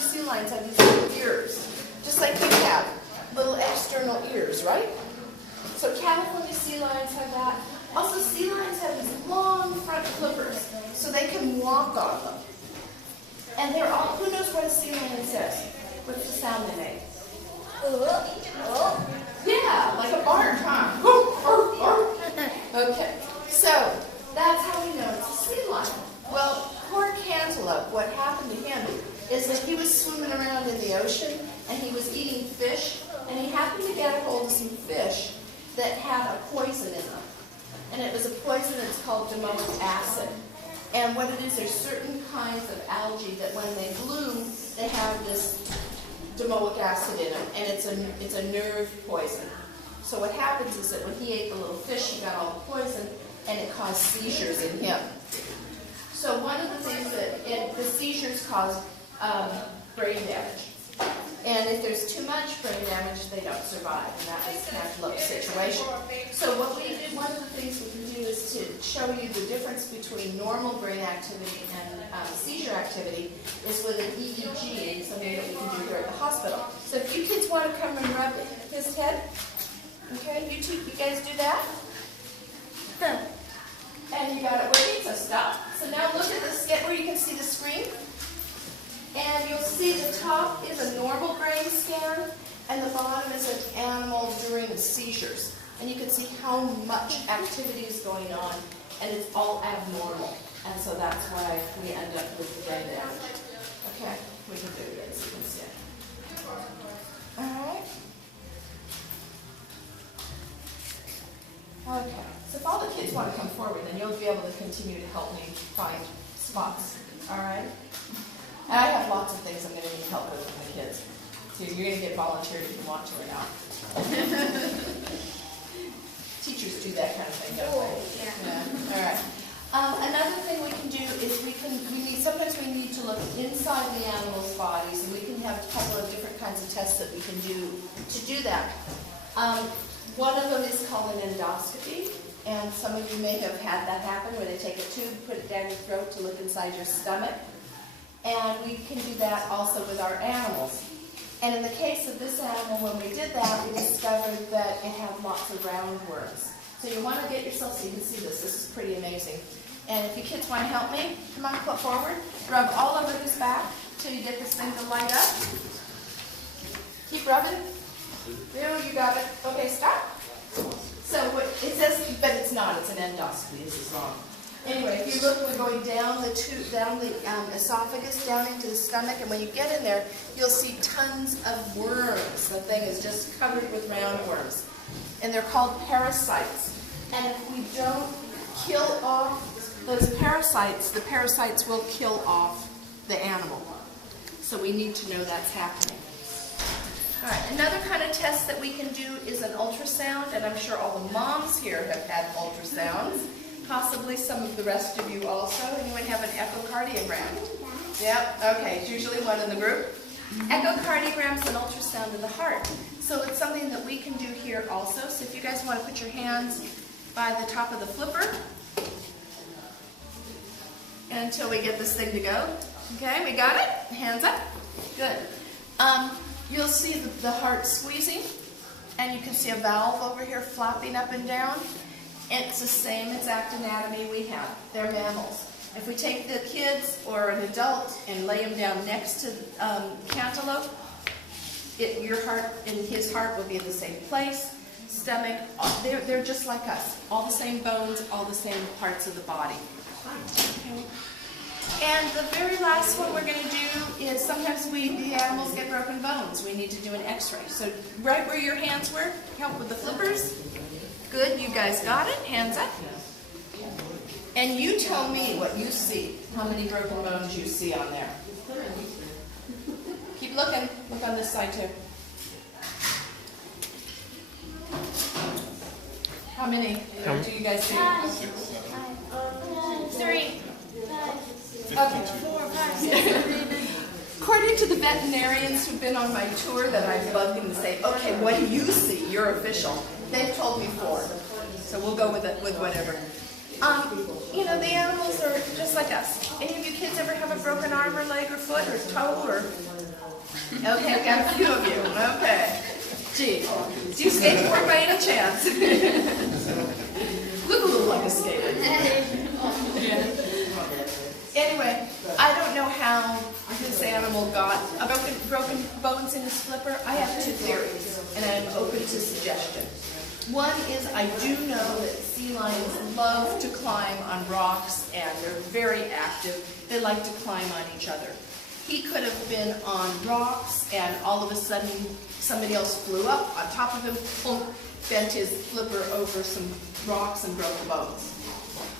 California sea lions have these little ears, just like you have, little external ears, right? So California sea lions have that. Also, sea lions have these long front flippers, so they can walk on them. And they're all, who knows what a sea lion says? What's the sound they make? Yeah, like a bark, huh? Okay, so that's how we know it's a sea lion. Well, poor Cantaloupe, what happened to him is that he was swimming around in the ocean and he was eating fish, and he happened to get a hold of some fish that had a poison in them. And it was a poison that's called domoic acid. And what it is, there's certain kinds of algae that when they bloom, they have this domoic acid in them, and it's a nerve poison. So what happens is that when he ate the little fish, he got all the poison, and it caused seizures in him. So one of the things that the seizures cause brain damage. And if there's too much brain damage, they don't survive, and that was Cantaloupe's situation. So what we do, one of the things we can do is to show you the difference between normal brain activity and seizure activity is with an EEG, and something that we can do here at the hospital. So if you kids want to come and rub his head, okay, you guys do that? And you got it working, so stop. So now look at this, get where you can see the screen. And you'll see the top is a normal brain scan, and the bottom is an animal during the seizures. And you can see how much activity is going on, and it's all abnormal. And so that's why we end up with the brain damage. Okay, we can do this. You can see it. All right. Okay, so if all the kids want to come forward, then you'll be able to continue to help me find spots. All right? And I have lots of things I'm going to need help with the kids. So you're going to get volunteered if you want to or not. Teachers do that kind of thing, don't they? Yeah. All right. Another thing we can do is sometimes we need to look inside the animals' bodies, and we can have a couple of different kinds of tests that we can do to do that. One of them is called an endoscopy, and some of you may have had that happen where they take a tube, put it down your throat to look inside your stomach. And we can do that also with our animals. And in the case of this animal, when we did that, we discovered that it had lots of roundworms. So you want to get yourself so you can see this. This is pretty amazing. And if you kids want to help me, come on, put forward. Rub all over his back until you get this thing to light up. Keep rubbing. There, you got it. Okay, stop. So it says, but it's not. It's an endoscopy. This is wrong. Anyway, if you look, we're going down the tube, down the esophagus, down into the stomach, and when you get in there, you'll see tons of worms. The thing is just covered with roundworms. And they're called parasites. And if we don't kill off those parasites, the parasites will kill off the animal. So we need to know that's happening. All right, another kind of test that we can do is an ultrasound, and I'm sure all the moms here have had ultrasounds. Possibly some of the rest of you also. Anyone have an echocardiogram? Yep, okay, it's usually one in the group. Echocardiogram's an ultrasound of the heart. So it's something that we can do here also. So if you guys want to put your hands by the top of the flipper until we get this thing to go. Okay, we got it? Hands up. Good. You'll see the heart squeezing, and you can see a valve over here flapping up and down. It's the same exact anatomy we have. They're mammals. If we take the kids or an adult and lay them down next to Cantaloupe, your heart and his heart will be in the same place. Stomach, they're just like us. All the same bones, all the same parts of the body. Okay. And the very last one we're going to do is sometimes the animals get broken bones. We need to do an x-ray. So right where your hands were, help with the flippers. Good, you guys got it. Hands up. And you tell me what you see, how many broken bones you see on there. Keep looking. Look on this side too. How many do you guys see? 3. Okay. 4, 5, 6. According to the veterinarians who've been on my tour that I've bugged them to say, okay, what do you see? You're official. They've told me 4. So we'll go with it, with whatever. You know, the animals are just like us. Any of you kids ever have a broken arm or leg or foot or toe or Okay, I've got a few of you. Okay. Gee, do you skateboard by any chance? Look a little like a skater. Anyway, I don't know how this animal got broken bones in his flipper. I have two theories, and I'm open to suggestion. One is I do know that sea lions love to climb on rocks, and they're very active. They like to climb on each other. He could have been on rocks, and all of a sudden somebody else flew up on top of him, bent his flipper over some rocks and broke the bones.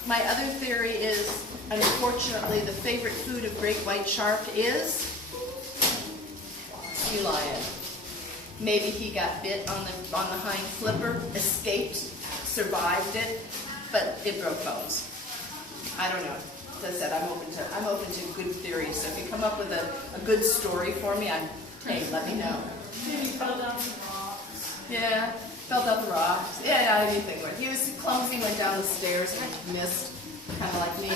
My other theory is, unfortunately, the favorite food of great white shark is sea lion. Maybe he got bit on the hind flipper, escaped, survived it, but it broke bones. I don't know. As I said, I'm open to good theories. So if you come up with a good story for me, hey, let me know. Maybe fell down some rocks. Yeah, fell down the rocks. Yeah, anything. He was clumsy, went down the stairs, kind of missed, kind of like me.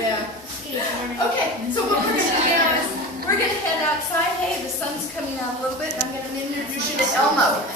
Yeah. Okay, so what we're going to do now is we're going to head outside. Hey, the sun's coming out a little bit, and I'm going to introduce you to Elmo.